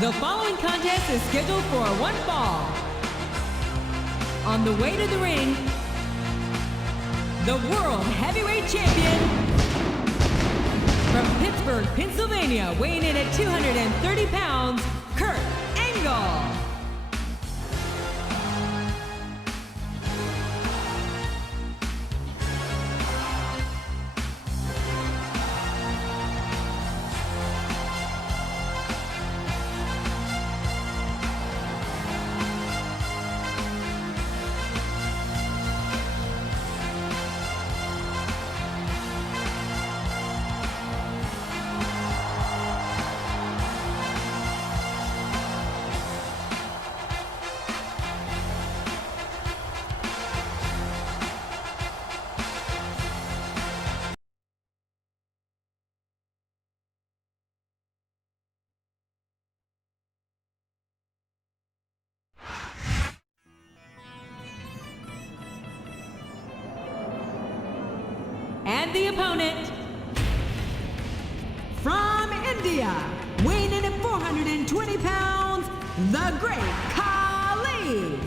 The following contest is scheduled for one fall. On the way to the ring, the World Heavyweight Champion from Pittsburgh, Pennsylvania, weighing in at 230 pounds, Kurt Angle. And the opponent, from India, weighing in at 420 pounds, the Great Khali.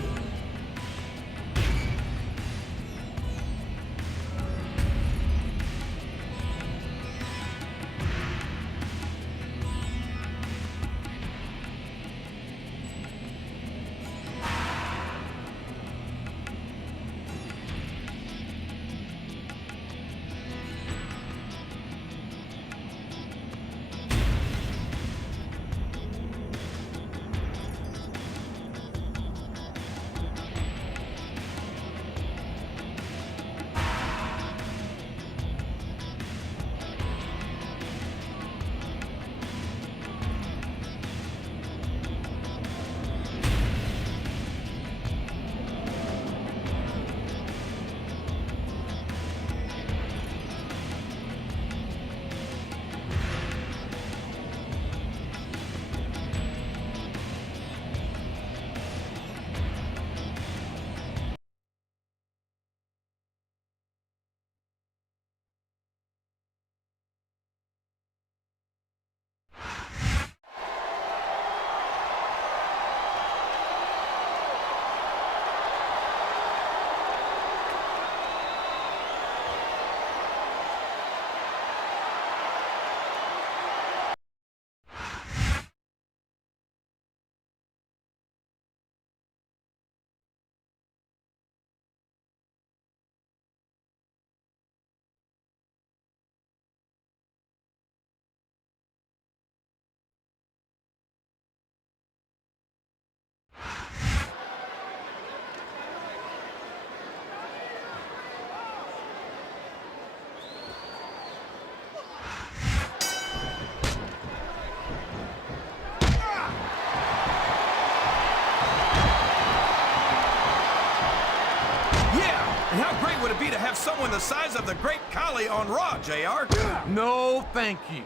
Would it be to have someone the size of the Great Khali on Raw, JR? No, thank you.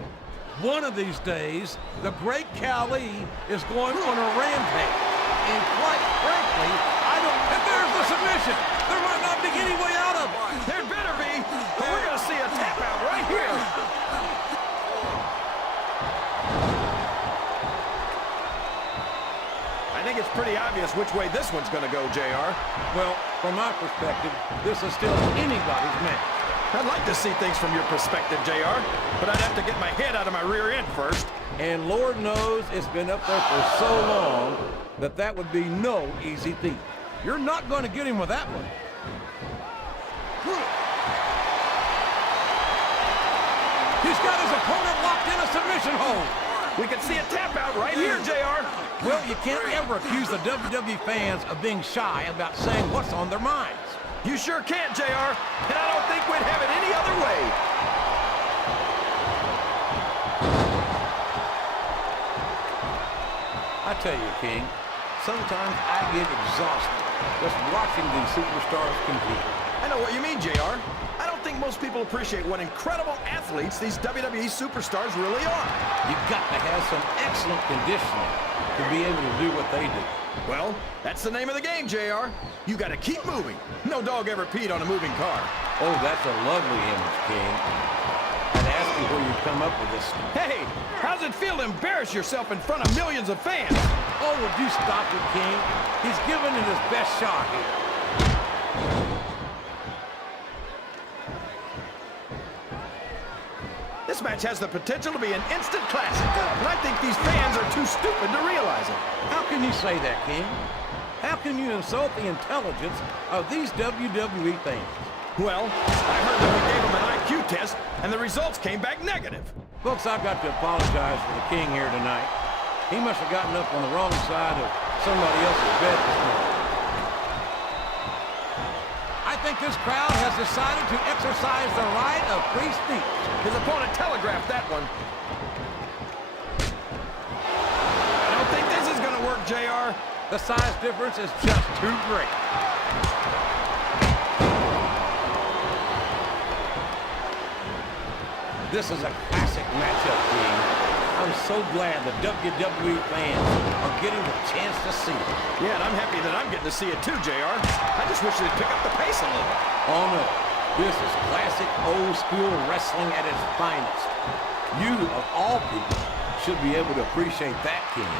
One of these days, the Great Khali is going on a rampage. And quite frankly, I don't... And there's the submission! There might not be any way out of it! There better be! But we're going to see a tap out right here! I think it's pretty obvious which way this one's going to go, JR. Well, from my perspective, this is still anybody's match. I'd like to see things from your perspective, JR, but I'd have to get my head out of my rear end first. And Lord knows it's been up there for so long that that would be no easy feat. You're not going to get him with that one. He's got his opponent locked in a submission hold. We can see a tap out right here, JR. Well, you can't ever accuse the WWE fans of being shy about saying what's on their minds. You sure can't, JR, and I don't think we'd have it any other way. I tell you, King, sometimes I get exhausted just watching these superstars compete. I know what you mean, JR. I don't think most people appreciate what incredible athletes these WWE superstars really are. You've got to have some excellent conditioning to be able to do what they do. Well, that's the name of the game, JR. You got to keep moving. No dog ever peed on a moving car. Oh, that's a lovely image, King. I'd ask you where you come up with this. Hey, how's it feel to embarrass yourself in front of millions of fans? Oh, would you stop it, King? He's giving it his best shot here. This match has the potential to be an instant classic, and I think these fans are too stupid to realize it. How can you say that, King? How can you insult the intelligence of these WWE fans? Well, I heard that we gave them an IQ test, and the results came back negative. Folks, I've got to apologize for the King here tonight. He must have gotten up on the wrong side of somebody else's bed this morning. I think this crowd has decided to exercise the right of free speech. His opponent telegraphed that one. I don't think this is going to work, JR. The size difference is just too great. This is a classic matchup, King. I'm so glad the WWE fans are getting the chance to see it. Yeah, and I'm happy that I'm getting to see it too, JR. I just wish they'd pick up the pace a little. Oh, no. This is classic old-school wrestling at its finest. You, of all people, should be able to appreciate that, King.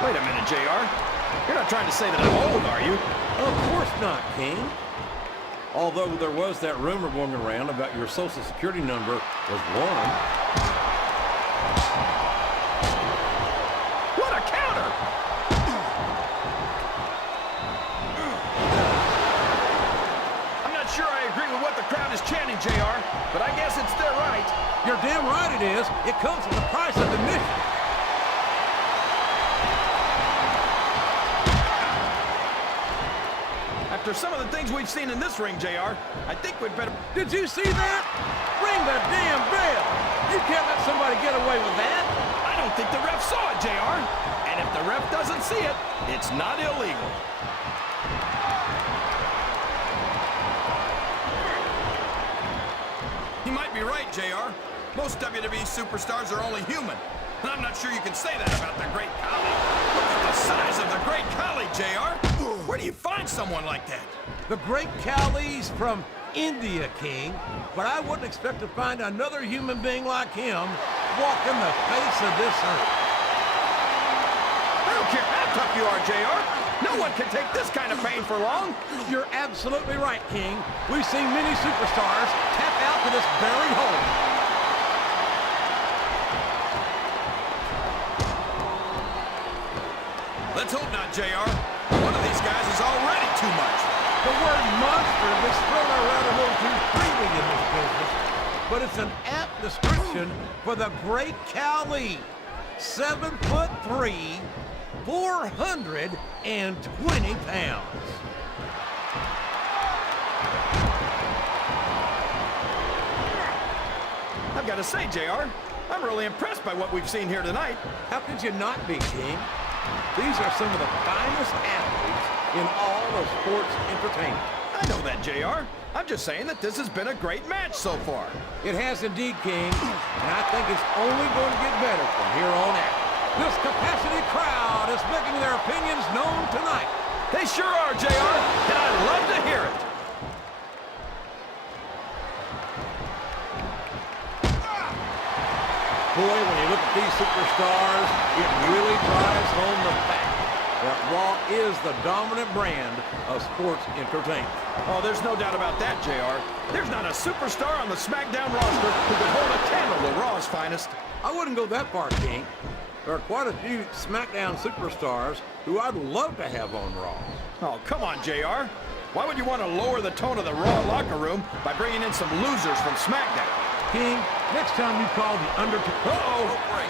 Wait a minute, JR. You're not trying to say that I'm old, are you? Of course not, King. Although there was that rumor going around about your Social Security number was 1. What a counter! I'm not sure I agree with what the crowd is chanting, JR, but I guess it's their right. You're damn right it is. It comes at the price of admission. After some of the things we've seen in this ring, JR, I think we'd better... Did you see that? Ring the damn bell. You can't let somebody get away with that. I don't think the ref saw it, JR. And if the ref doesn't see it, it's not illegal. He might be right, JR. Most WWE superstars are only human. And I'm not sure you can say that about the Great Khali. Look at the size of the Great Khali, JR. Where do you find someone like that? The Great Khali's from India, King. But I wouldn't expect to find another human being like him walking the face of this earth. I don't care how tough you are, JR. No one can take this kind of pain for long. You're absolutely right, King. We've seen many superstars tap out to this buried hole. Let's hope not, JR. One of these guys is already too much. The word monster gets thrown around a little too freely in this business, but it's an apt description for the Great Khali. 7'3", 420 pounds. I've got to say, JR, I'm really impressed by what we've seen here tonight. How could you not be, King? These are some of the finest athletes in all of sports entertainment. I know that, JR. I'm just saying that this has been a great match so far. It has indeed, King, and I think it's only going to get better from here on out. This capacity crowd is making their opinions known tonight. They sure are, JR, and I love to hear it. Boy, when you look at these superstars, it really drives home the fact that Raw is the dominant brand of sports entertainment. Oh, there's no doubt about that, JR. There's not a superstar on the SmackDown roster who could hold a candle to Raw's finest. I wouldn't go that far, King. There are quite a few SmackDown superstars who I'd love to have on Raw. Oh, come on, JR. Why would you want to lower the tone of the Raw locker room by bringing in some losers from SmackDown? King, next time you call the Undertaker... Uh-oh!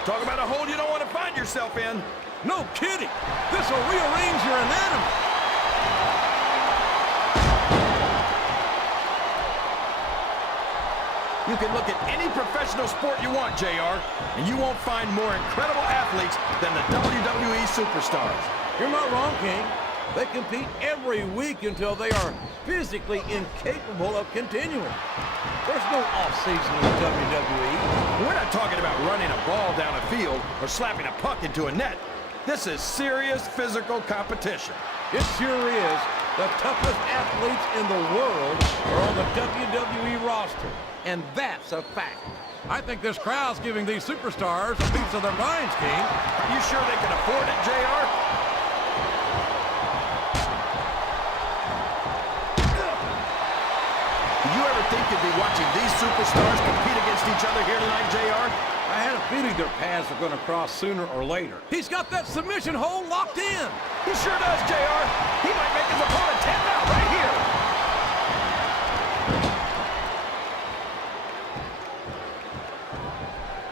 Talk about a hole you don't want to find yourself in. No kidding! This will rearrange your anatomy. You can look at any professional sport you want, JR, and you won't find more incredible athletes than the WWE superstars. You're not wrong, King. They compete every week until they are physically incapable of continuing. There's no off-season in the WWE. We're not talking about running a ball down a field or slapping a puck into a net. This is serious physical competition. It sure is, the toughest athletes in the world are on the WWE roster, and that's a fact. I think this crowd's giving these superstars a piece of their minds, King. Are you sure they can afford it, JR? Did you ever think you'd be watching these superstars compete against each other here tonight, JR? I had a feeling their paths are going to cross sooner or later. He's got that submission hold locked in. He sure does, JR. He might make his opponent tap out right here.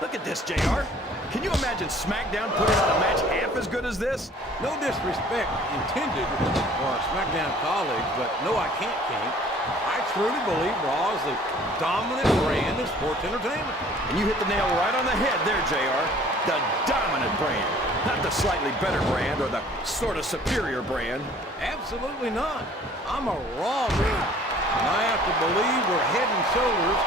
Look at this, JR. Can you imagine SmackDown putting on a match half as good as this? No disrespect intended for our SmackDown colleagues, but no, I can't, King. I truly believe Raw is the dominant brand in sports entertainment. And you hit the nail right on the head there, JR. The dominant brand. Not the slightly better brand or the sort of superior brand. Absolutely not. I'm a Raw man. And I have to believe we're head and shoulders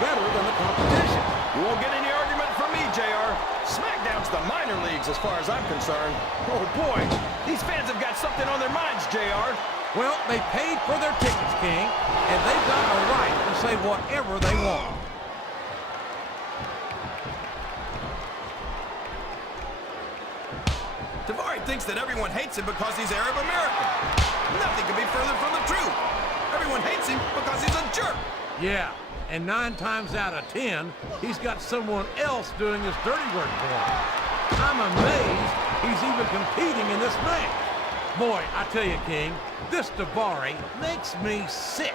better than the competition. You won't get any argument from me, JR. SmackDown's the minor leagues as far as I'm concerned. Oh, boy. These fans have got something on their minds, JR. Well, they paid for their tickets, King, and they've got a right to say whatever they want. Daivari thinks that everyone hates him because he's Arab American. Nothing could be further from the truth. Everyone hates him because he's a jerk. Yeah, and 9 times out of 10, he's got someone else doing his dirty work for him. I'm amazed he's even competing in this match. Boy, I tell you, King, this Daivari makes me sick.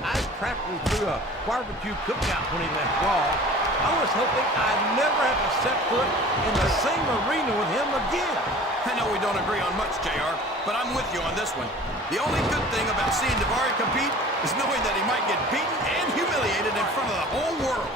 I practically threw a barbecue cookout when he left Raw. I was hoping I'd never have to set foot in the same arena with him again. I know we don't agree on much, JR, but I'm with you on this one. The only good thing about seeing Daivari compete is knowing that he might get beaten and humiliated in front of the whole world.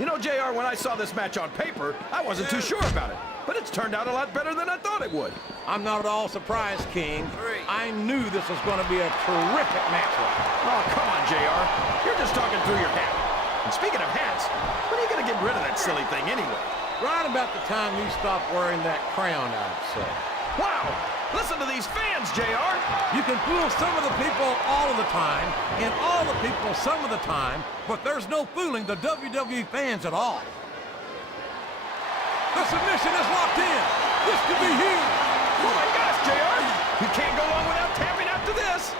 You know, JR, when I saw this match on paper, I wasn't too sure about it. But it's turned out a lot better than I thought it would. I'm not at all surprised, King. I knew this was going to be a terrific matchup. Oh, come on, JR. You're just talking through your hat. And speaking of hats, when are you going to get rid of that silly thing anyway? Right about the time you stop wearing that crown, I'd say. Wow! Listen to these fans, JR! You can fool some of the people all of the time, and all the people some of the time, but there's no fooling the WWE fans at all. The submission is locked in. This could be huge. Oh my gosh, JR! You can't go long without tapping out to this.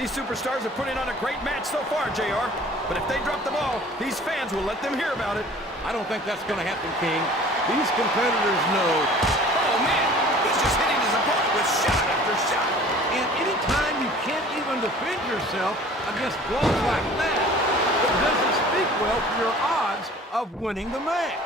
These superstars are putting on a great match so far, JR. But if they drop the ball, these fans will let them hear about it. I don't think that's going to happen, King. These competitors know. Oh, man! He's just hitting his opponent with shot after shot. And anytime you can't even defend yourself against blows like that, it doesn't speak well for your odds of winning the match.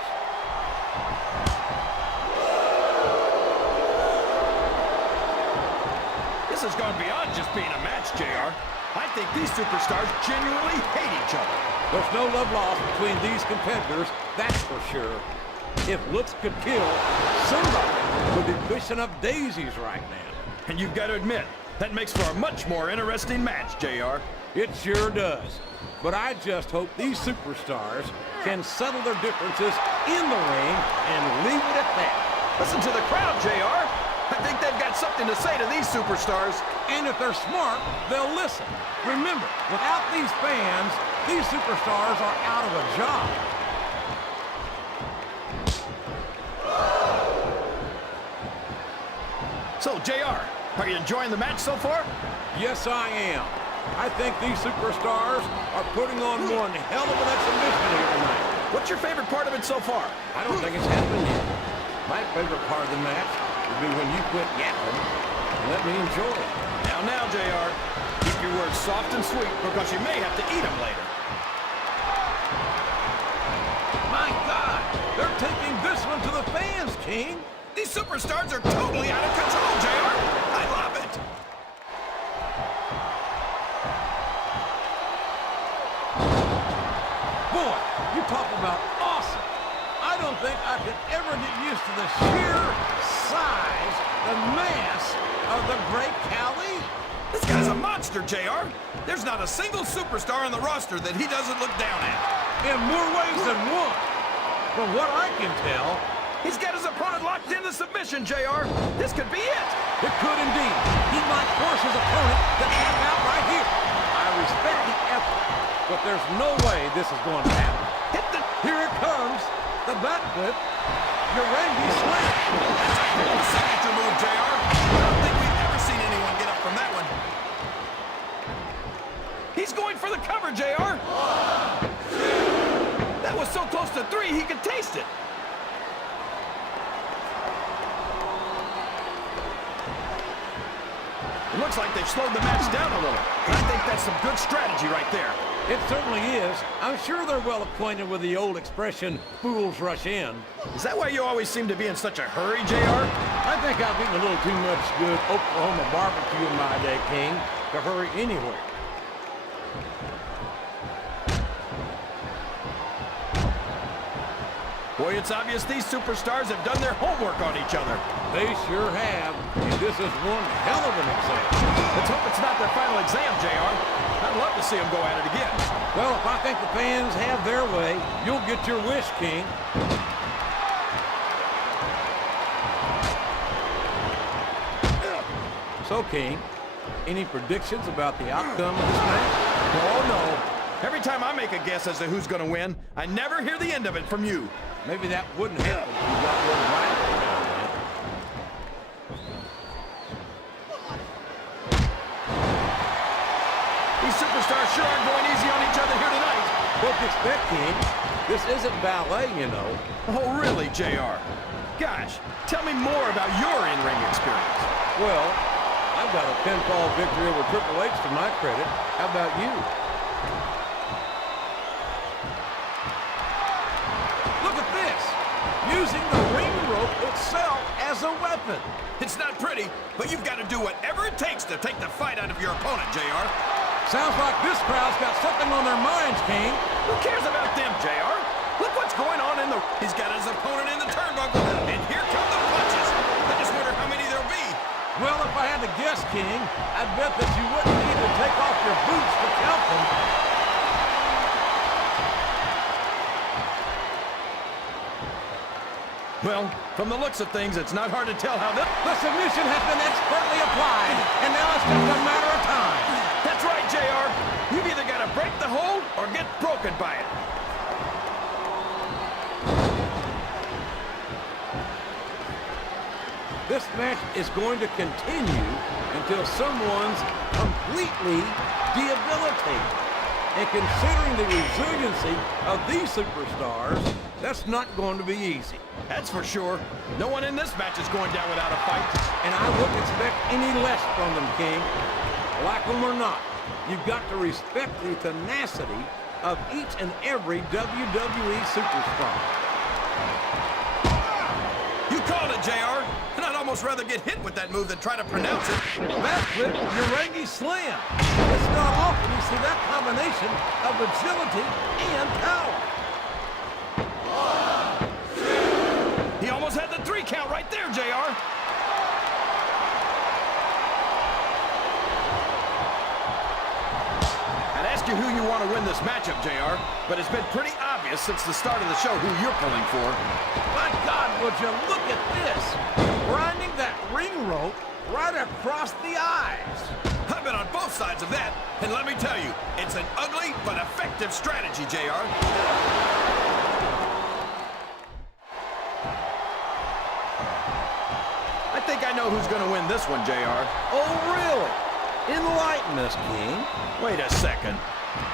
This has gone beyond just being a match, JR. I think these superstars genuinely hate each other. There's no love lost between these competitors, that's for sure. If looks could kill, somebody would be pushing up daisies right now. And you've got to admit, that makes for a much more interesting match, JR. It sure does. But I just hope these superstars can settle their differences in the ring and leave it at that. Listen to the crowd, JR. I think they've got something to say to these superstars. And if they're smart, they'll listen. Remember, without these fans, these superstars are out of a job. So, JR, are you enjoying the match so far? Yes, I am. I think these superstars are putting on one hell of an exhibition here tonight. What's your favorite part of it so far? I don't think it's happened yet. My favorite part of the match would be when you quit yapping and let me enjoy it. Now, JR, keep your words soft and sweet because you may have to eat them later. My God, they're taking this one to the fans, King. These superstars are totally out of control, JR. I love it. Boy, you talk about awesome. I don't think I could ever get used to the sheer size, the mass of the great Khali. This guy's a monster, JR. There's not a single superstar on the roster that he doesn't look down at. In more ways than one. From what I can tell, He's got his opponent locked in the submission, JR. This could be it. it could indeed. He might force his opponent to tap out right here. I respect the effort, but there's no way this is going to happen. Hit the... Here it comes. The backflip. Urangi slam. That's a cool signature move, JR. I don't think we've ever seen anyone get up from that one. He's going for the cover, JR. That was so close to 3, he could taste it. It looks like they've slowed the match down a little. I think that's some good strategy right there. It certainly is. I'm sure they're well acquainted with the old expression, fools rush in. Is that why you always seem to be in such a hurry, JR? I think I've eaten a little too much good Oklahoma barbecue in my day, King, to hurry anywhere. Boy, it's obvious these superstars have done their homework on each other. They sure have, and this is one hell of an exam. Let's hope it's not their final exam, JR. I'd love to see them go at it again. Well, if I think the fans have their way, you'll get your wish, King. So, King, any predictions about the outcome of this match? Oh, no. Every time I make a guess as to who's going to win, I never hear the end of it from you. Maybe that wouldn't happen if you got a little right now, man. These superstars sure aren't going easy on each other here tonight. What do you expect, King? This isn't ballet, you know. Oh, really, JR? Gosh, tell me more about your in-ring experience. Well, I've got a pinfall victory over Triple H to my credit. How about you? Look at this! Using the ring rope itself as a weapon. It's not pretty, but you've got to do whatever it takes to take the fight out of your opponent, JR. Sounds like this crowd's got something on their minds, King. Who cares about them, JR? Look what's going on in the... He's got his opponent in the turnbuckle, and here come the punches. I just wonder how many there'll be. Well, if I had to guess, King, I'd bet that you wouldn't need to take off your boots to count them. Well, from the looks of things, it's not hard to tell how this... The submission has been expertly applied, and now it's just a matter of time. That's right, JR. You've either got to break the hold or get broken by it. This match is going to continue until someone's completely debilitated. And considering the resiliency of these superstars, that's not going to be easy. That's for sure. No one in this match is going down without a fight. And I wouldn't expect any less from them, King. Like them or not, you've got to respect the tenacity of each and every WWE superstar. You called it, JR. And I'd almost rather get hit with that move than try to pronounce it. Backflip Urangi slam. It's not often you see that combination of agility and power. He almost had the 3 count right there, JR. I'd ask you who you want to win this matchup, JR, but it's been pretty obvious since the start of the show who you're pulling for. My God, would you look at this? Grinding that ring rope right across the eyes. I've been on both sides of that, and let me tell you, it's an ugly but effective strategy, JR. I think I know who's going to win this one, JR. Oh, really? Enlighten us, King. Wait a second.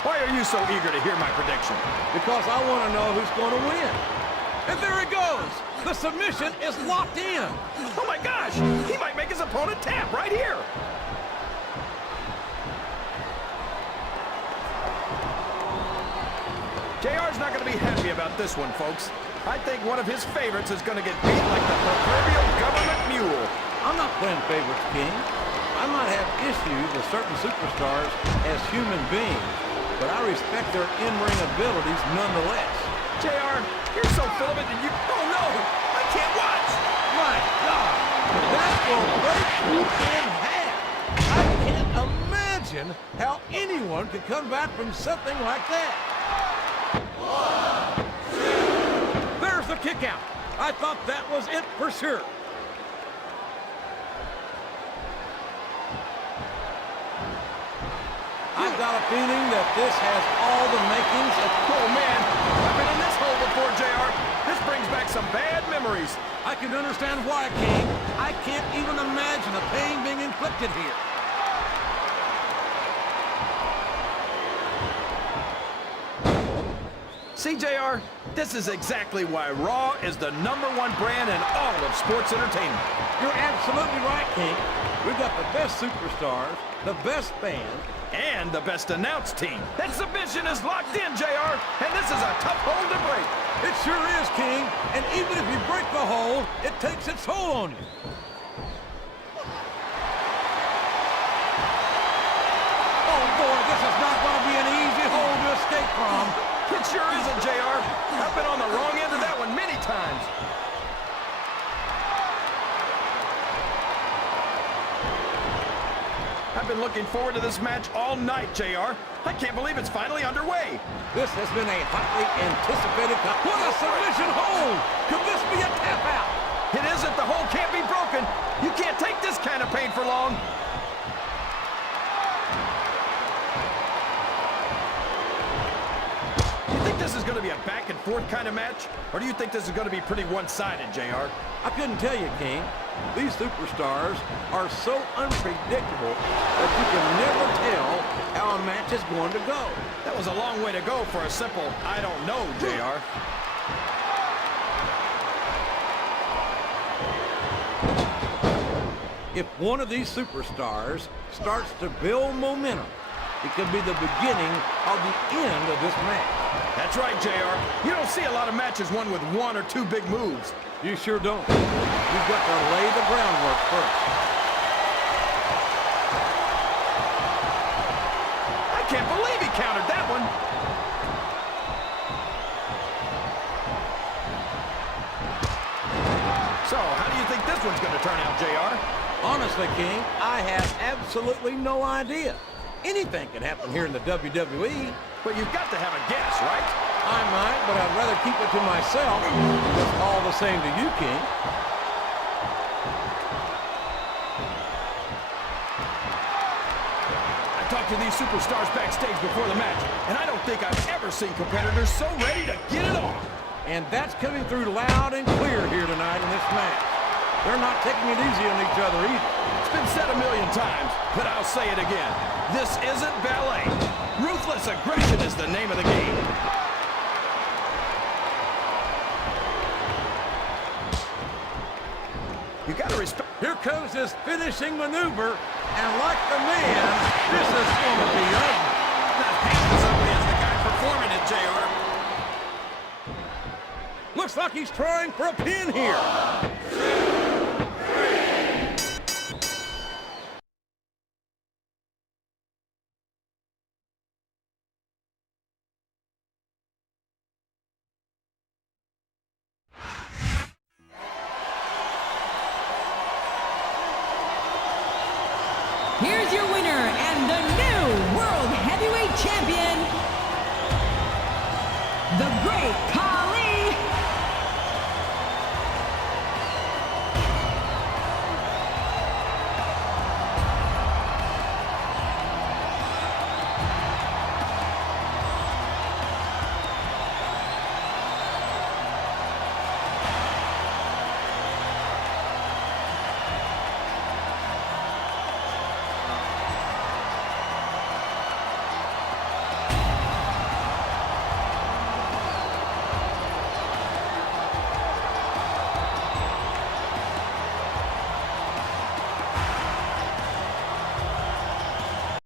Why are you so eager to hear my prediction? Because I want to know who's going to win. And there he goes. The submission is locked in. Oh my gosh! He might make his opponent tap right here. JR's not going to be happy about this one, folks. I think one of his favorites is going to get beat like the proverbial government mule. I'm not playing favorites, King. I might have issues with certain superstars as human beings, but I respect their in-ring abilities nonetheless. JR, you're so full of it that you... Oh no! I can't watch! My God! That will break you in half! I can't imagine how anyone could come back from something like that. 1, 2. There's the kick out. I thought that was it for sure. I've got a feeling that this has all the makings of... Oh, man. I've been in this hole before, JR. This brings back some bad memories. I can understand why, King. I can't even imagine the pain being inflicted here. See, JR, this is exactly why Raw is the #1 brand in all of sports entertainment. You're absolutely right, King. We've got the best superstars, the best band, and the best announced team. That submission is locked in, JR, and this is a tough hole to break. It sure is, King. And even if you break the hole, it takes its toll on you. Oh, boy, this is not going to be an easy hole to escape from. It sure isn't, JR. I've been on the wrong end of that one many times. I've been looking forward to this match all night, JR. I can't believe it's finally underway. This has been a hotly anticipated... What a submission hold! Could this be a tap out? It isn't. The hole can't be broken. You can't take this kind of pain for long. This is going to be a back-and-forth kind of match, or do you think this is going to be pretty one-sided, JR? I couldn't tell you, King. These superstars are so unpredictable that you can never tell how a match is going to go. That was a long way to go for a simple, I don't know, JR. If one of these superstars starts to build momentum, it could be the beginning of the end of this match. That's right, JR. You don't see a lot of matches won with 1 or 2 big moves. You sure don't. You've got to lay the groundwork first. I can't believe he countered that one. So, how do you think this one's going to turn out, JR? Honestly, King, I have absolutely no idea. Anything can happen here in the WWE. But you've got to have a guess, right? I might, but I'd rather keep it to myself. It's all the same to you, King. I talked to these superstars backstage before the match, and I don't think I've ever seen competitors so ready to get it on. And that's coming through loud and clear here tonight in this match. They're not taking it easy on each other either. It's been said a million times, but I'll say it again. This isn't ballet. Ruthless aggression is the name of the game. You gotta respect... Here comes his finishing maneuver, and like the man, this is going to be ugly. Not half as ugly as the guy performing it, JR. Looks like he's trying for a pin here. 1, 2, 3. Here's your winner and the new World Heavyweight Champion, the Great Khali.